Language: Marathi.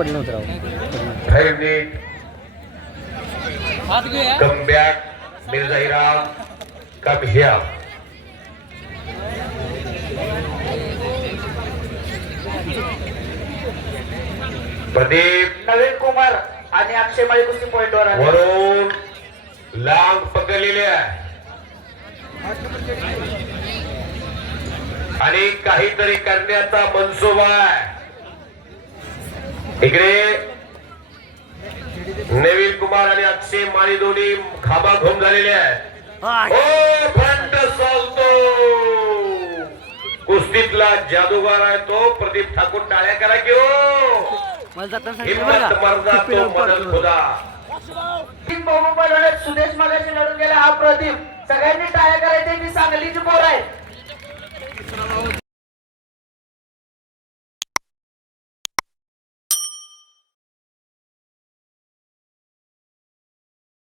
पडलं नव्हतं राव. Come back come here Pradeep Naveen Kumar आणि अक्षय माळी कुस्ती पॉइंटवर आले. वरून लांब पकडलेले आहे. आणि काहीतरी करण्याचा मनसोबा आहे. इकडे नवीन कुमार आणि अक्षय माळी दोन्ही खामाखोम झालेले आहेत. ओ फंट चालतो. कुस्तीतला जादूगार आहे तो प्रदीप ठाकूर टाळ्या करा की हो. सुदेश मागाशी लढून गेला हा प्रदीप. सगळ्यांनी टाळ्या करायचे ती सांगलीची पोर आहे